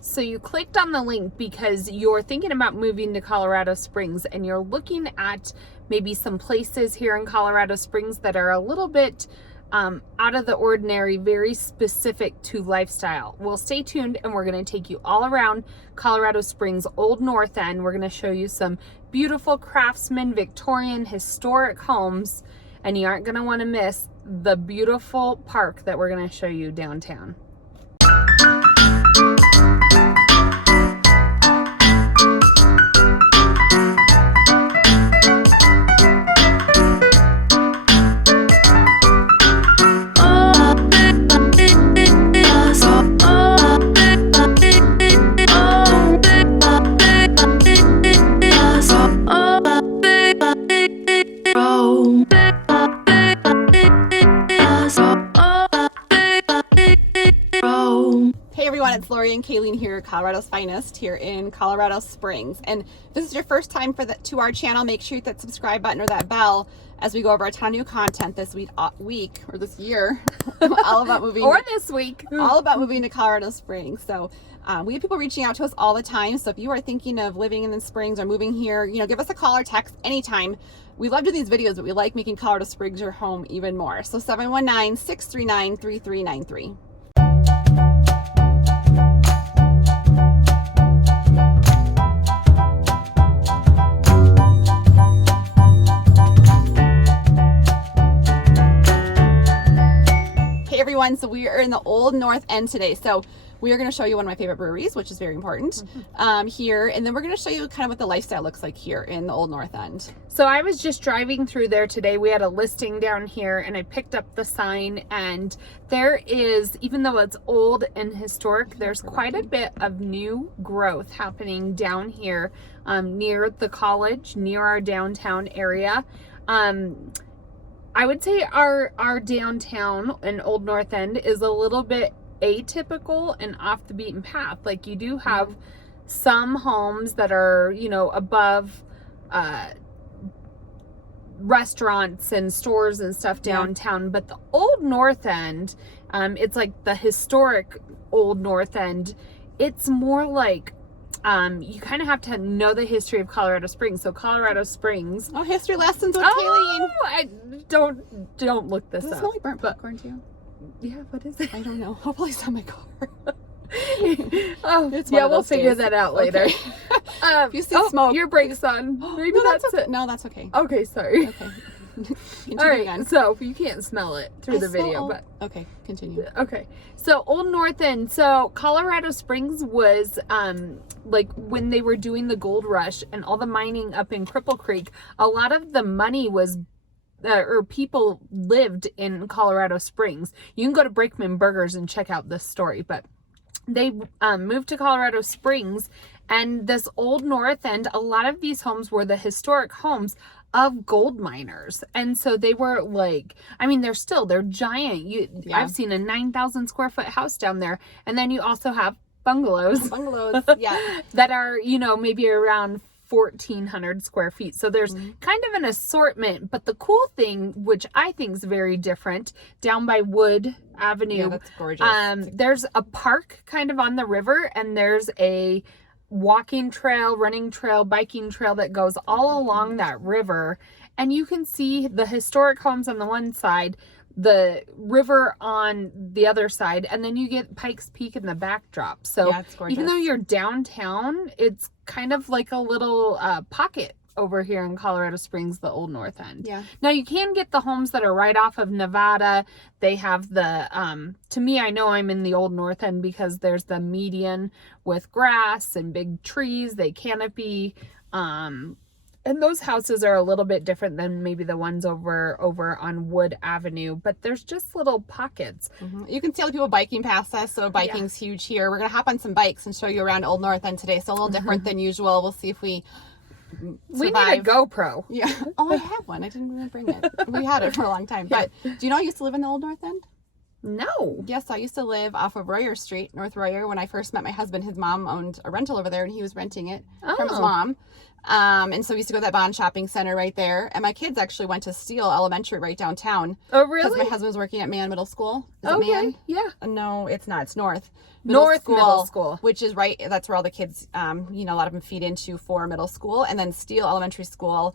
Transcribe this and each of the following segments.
So you clicked on the link because you're thinking about moving to Colorado Springs and you're looking at maybe some places here in Colorado Springs that are a little bit out of the ordinary, very specific to lifestyle. Well, stay tuned and we're going to take you all around Colorado Springs Old North End. We're going to show you some beautiful craftsman, Victorian, historic homes, and you aren't going to want to miss the beautiful park that we're going to show you downtown. It's Laurie and Kalene here, Colorado's finest, here in Colorado Springs. And if this is your first time to our channel, make sure you hit that subscribe button or that bell as we go over a ton of new content this week or this year, all about moving. Or this week. All about moving to Colorado Springs. So we have people reaching out to us all the time. So if you are thinking of living in the Springs or moving here, give us a call or text anytime. We love doing these videos, but we like making Colorado Springs your home even more. So 719-639-3393. Everyone, so we are in the Old North End today. So we are going to show you one of my favorite breweries, which is very important here, and then we're going to show you kind of what the lifestyle looks like here in the Old North End. So I was just driving through there today. We had a listing down here and I picked up the sign, and there is, even though it's old and historic, there's quite a bit of new growth happening down here near the college, near our downtown area. I would say our downtown and Old North End is a little bit atypical and off the beaten path. Like, you do have some homes that are, above restaurants and stores and stuff downtown, but the Old North End, it's like the historic Old North End. It's more like you kind of have to know the history of Colorado Springs. So Colorado Springs. Oh, history lessons with Kalene. I don't look this Does it up. smell like burnt popcorn too? Yeah, what is it? I don't know. Hopefully it's on my car. We'll figure that out later. Okay. If you see smoke, your brake's on. Maybe no, that's okay. it. No, that's okay. Okay, sorry. Okay. All right, so you can't smell it through the video, but okay, continue. Okay, so Old North End. So Colorado Springs was like when they were doing the gold rush and all the mining up in Cripple Creek, a lot of the money was or people lived in Colorado Springs. You can go to Brakeman Burgers and check out this story, but they moved to Colorado Springs, and this Old North End, a lot of these homes were the historic homes of gold miners. And so they were like, they're giant. I've seen a 9,000 square foot house down there. And then you also have bungalows, yeah, that are, maybe around 1,400 square feet. So there's kind of an assortment, but the cool thing, which I think is very different, down by Wood Avenue, yeah, that's gorgeous. There's a park kind of on the river, and there's a walking trail, running trail, biking trail that goes all along that river, and you can see the historic homes on the one side, the river on the other side, and then you get Pikes Peak in the backdrop. So even though you're downtown, it's kind of like a little pocket over here in Colorado Springs, the Old North End. Yeah. Now you can get the homes that are right off of Nevada. They have the, to me, I know I'm in the Old North End because there's the median with grass and big trees, they canopy. And those houses are a little bit different than maybe the ones over on Wood Avenue, but there's just little pockets. You can see all the people biking past us, so biking's huge here. We're going to hop on some bikes and show you around Old North End today, so a little different than usual. We'll see if we need a GoPro. Yeah. Oh, I have one. I didn't even bring it. We had it for a long time. But do you know I used to live in the Old North End? No. Yes, I used to live off of Royer Street, North Royer. When I first met my husband, his mom owned a rental over there, and he was renting it from his mom. And so we used to go to that Bond Shopping Center right there. And my kids actually went to Steele Elementary right downtown. Oh, really? Because my husband was working at Man Middle School. Is it Okay, Man? yeah. No, it's not. It's North. Middle School. Which is right. That's where all the kids, a lot of them feed into for middle school. And then Steele Elementary School,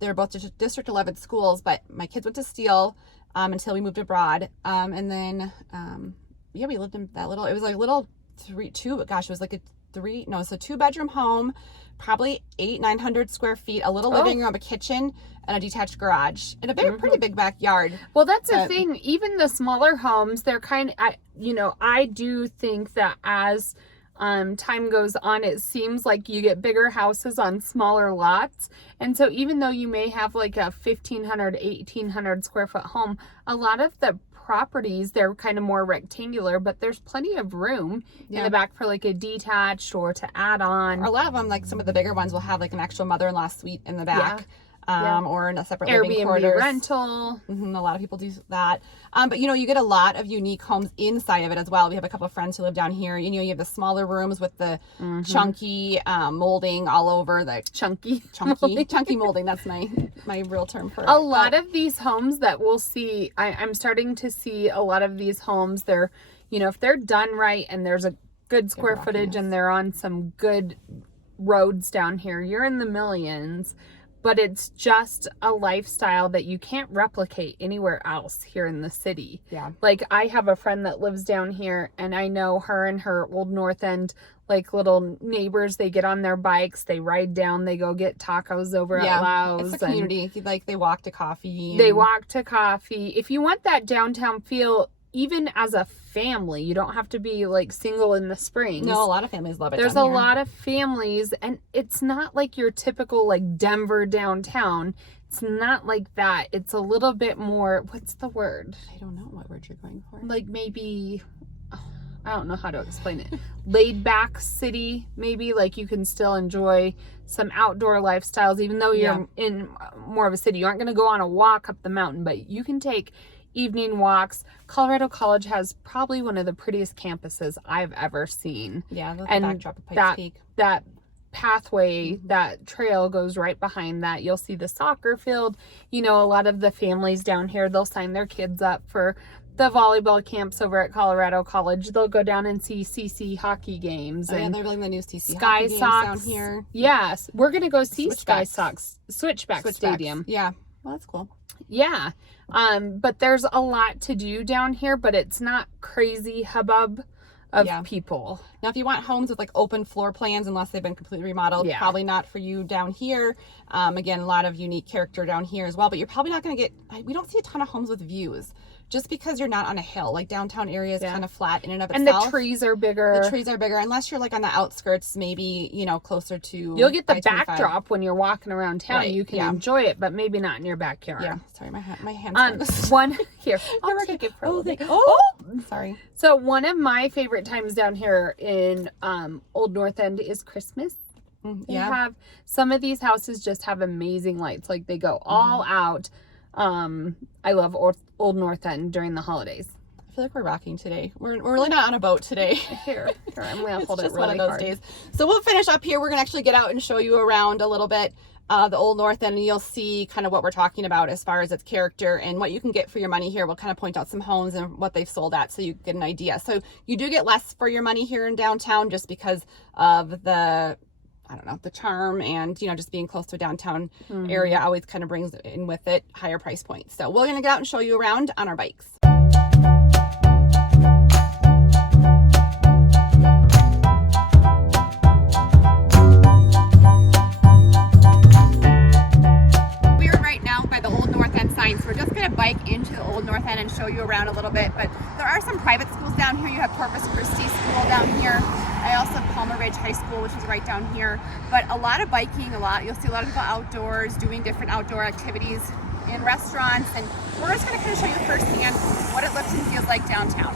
they're both District 11 schools. But my kids went to Steele until we moved abroad. And then, we lived in that little, it was like a little it was like a 2-bedroom home, probably 900 square feet, a little living room, a kitchen, and a detached garage, and a pretty big backyard. Well, that's the thing. Even the smaller homes, they're I do think that as time goes on, it seems like you get bigger houses on smaller lots. And so even though you may have like a 1,500, 1,800 square foot home, a lot of the properties, they're kind of more rectangular, but there's plenty of room in the back for like a detached or to add on. Or a lot of them, like some of the bigger ones, will have like an actual mother-in-law suite in the back. Or in a separate living quarters. Airbnb rental. A lot of people do that. But you get a lot of unique homes inside of it as well. We have a couple of friends who live down here. You have the smaller rooms with the chunky molding all over the chunky molding. That's my real term for it. A lot of these homes that we'll see, I'm starting to see a lot of these homes. They're, if they're done right and there's a good square footage and they're on some good roads down here, you're in the millions. But it's just a lifestyle that you can't replicate anywhere else here in the city. Yeah. Like, I have a friend that lives down here, and I know her and her old North End, like, little neighbors, they get on their bikes, they ride down, they go get tacos over at Lau's. It's a community. Like, they walk to coffee. If you want that downtown feel, even as a family, you don't have to be like single in the Springs. No, a lot of families love it. There's a lot of families, and it's not like your typical like Denver downtown. It's not like that. It's a little bit more, what's the word? I don't know what word you're going for. Like maybe, I don't know how to explain it. Laid back city, maybe. Like you can still enjoy some outdoor lifestyles, even though you're in more of a city. You aren't going to go on a walk up the mountain, but you can take evening walks. Colorado College has probably one of the prettiest campuses I've ever seen. Yeah, the and backdrop of Pikes Peak. That pathway, that trail goes right behind that. You'll see the soccer field. A lot of the families down here, they'll sign their kids up for the volleyball camps over at Colorado College. They'll go down and see CC hockey games. And they're building the new CC Sky hockey games Sox down here. Yes, we're gonna go see Sky Sox Switchback Stadium. Yeah, well, that's cool. Yeah. But there's a lot to do down here, but it's not crazy hubbub of people. Now, if you want homes with like open floor plans, unless they've been completely remodeled, probably not for you down here. Again, a lot of unique character down here as well, but you're probably not going to we don't see a ton of homes with views. Just because you're not on a hill. Like downtown area is kind of flat in and of itself. And the trees are bigger. Unless you're like on the outskirts, maybe, closer to You'll get the backdrop when you're walking around town. Right. You can enjoy it, but maybe not in your backyard. Yeah. Sorry, my hand's here. I'll take it for a little bit. Sorry. So one of my favorite times down here in Old North End is Christmas. They have some of these houses just have amazing lights. Like they go all out. I love Old North End during the holidays. I feel like we're rocking today. We're really not on a boat today. Here, I'm gonna hold it really one of those hard. days. So we'll finish up here. We're gonna actually get out and show you around a little bit the Old North End, and you'll see kind of what we're talking about as far as its character and what you can get for your money here. We'll kind of point out some homes and what they've sold at so you get an idea. So you do get less for your money here in downtown just because of the charm and, just being close to a downtown area always kind of brings in with it higher price points. So we're going to get out and show you around on our bikes. We are right now by the Old North End sign, so we're just going to bike into the Old North End and show you around a little bit. But there are some private schools down here. You have Corpus Christi School down here. I also have Palmer Ridge High School, which is right down here. But a lot of biking, you'll see a lot of people outdoors doing different outdoor activities in restaurants. And we're just going to kind of show you firsthand what it looks and feels like downtown.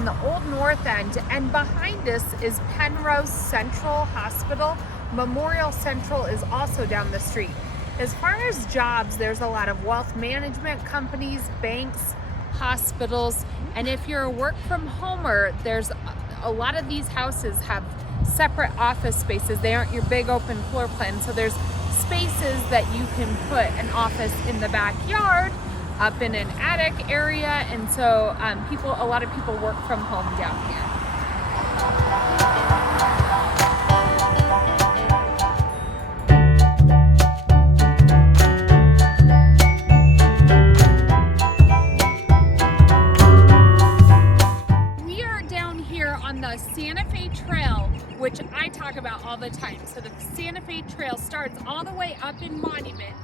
in the Old North End, and behind us is Penrose Central Hospital. Memorial Central is also down the street. As far as jobs, there's a lot of wealth management companies, banks, hospitals, and if you're a work from homer, there's a lot of these houses have separate office spaces. They aren't your big open floor plan, so there's spaces that you can put an office in the backyard, up in an attic area, and so a lot of people work from home down here. We are down here on the Santa Fe Trail, which I talk about all the time. So the Santa Fe Trail starts all the way up in Monument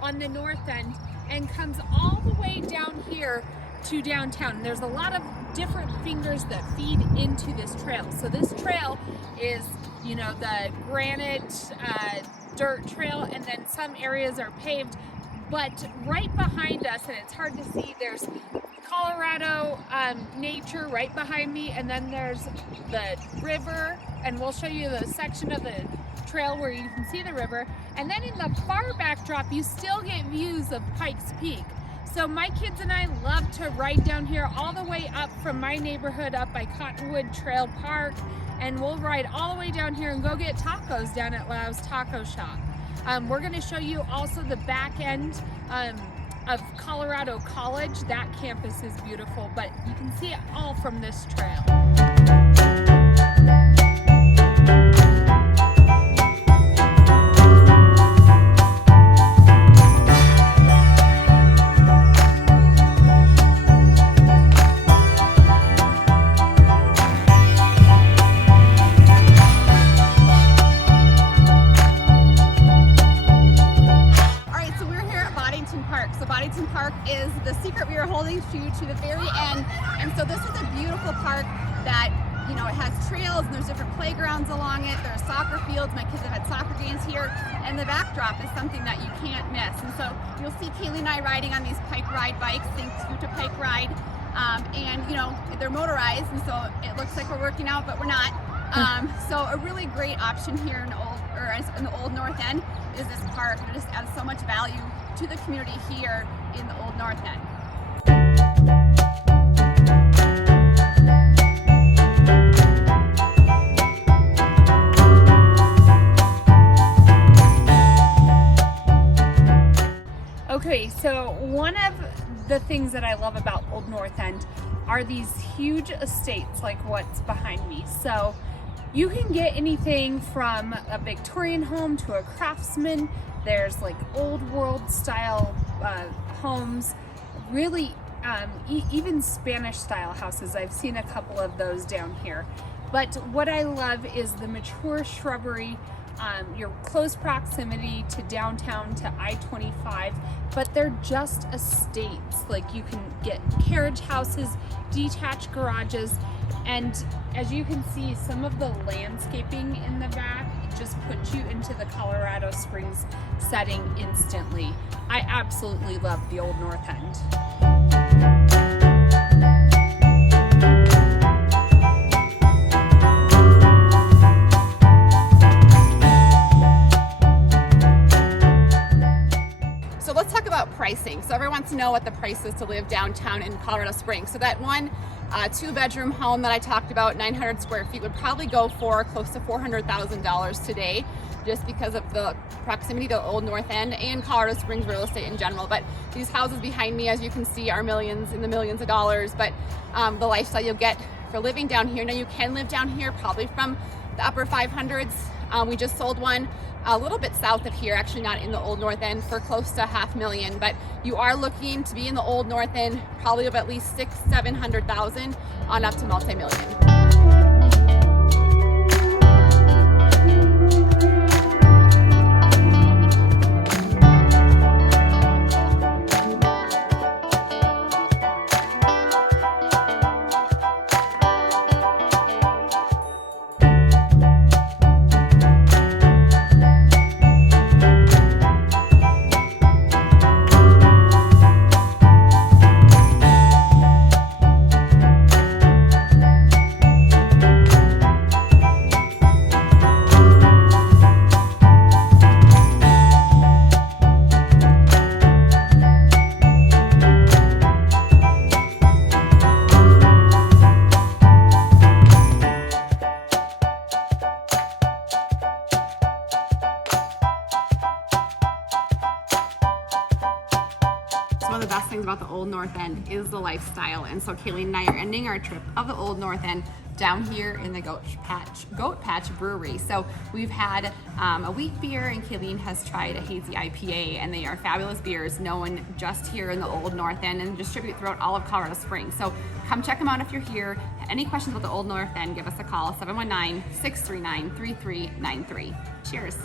on the north end and comes all the way down here to downtown. There's a lot of different fingers that feed into this trail. So this trail is, you know, the granite dirt trail, and then some areas are paved. But right behind us, and it's hard to see, there's Colorado nature right behind me, and then there's the river, and we'll show you the section of the trail where you can see the river. And then in the far backdrop, you still get views of Pikes Peak. So my kids and I love to ride down here all the way up from my neighborhood up by Cottonwood Trail Park, and we'll ride all the way down here and go get tacos down at Lau's Taco Shop. We're going to show you also the back end of Colorado College. That campus is beautiful, but you can see it all from this trail. Boddington Park is the secret we are holding to the very end. And so this is a beautiful park that, you know, it has trails and there's different playgrounds along it. There are soccer fields. My kids have had soccer games here. And the backdrop is something that you can't miss. And so you'll see Kaylee and I riding on these Pike Ride bikes, think Scooter Pike Ride. And, you know, they're motorized, and so it looks like we're working out, but we're not. So a really great option here in the Old North End is this park. It just adds so much value to the community here in the Old North End. Okay, so one of the things that I love about Old North End are these huge estates like what's behind me. So you can get anything from a Victorian home to a craftsman. There's like old world style homes, really even Spanish style houses. I've seen a couple of those down here. But what I love is the mature shrubbery, your close proximity to downtown, to I-25, but they're just estates. Like you can get carriage houses, detached garages, and as you can see, some of the landscaping in the back just puts you into the Colorado Springs setting instantly. I absolutely love the Old North End. So let's talk about pricing. So everyone wants to know what the price is to live downtown in Colorado Springs. So that one 2-bedroom home that I talked about, 900 square feet, would probably go for close to $400,000 today, just because of the proximity to the Old North End and Colorado Springs real estate in general. But these houses behind me, as you can see, are in the millions of dollars. But the lifestyle you'll get for living down here, now you can live down here probably from the upper 500s. We just sold one a little bit south of here, actually not in the Old North End, for close to $500,000. But you are looking to be in the Old North End probably of at least $600,000-700,000 on up to multi-million. best things about the Old North End is the lifestyle. And so Kalene and I are ending our trip of the Old North End down here in the Goat Patch Brewery. So we've had a wheat beer, and Kalene has tried a hazy IPA, and they are fabulous beers known just here in the Old North End and distribute throughout all of Colorado Springs. So come check them out if you're here. Any questions about the Old North End, give us a call, 719-639-3393. Cheers.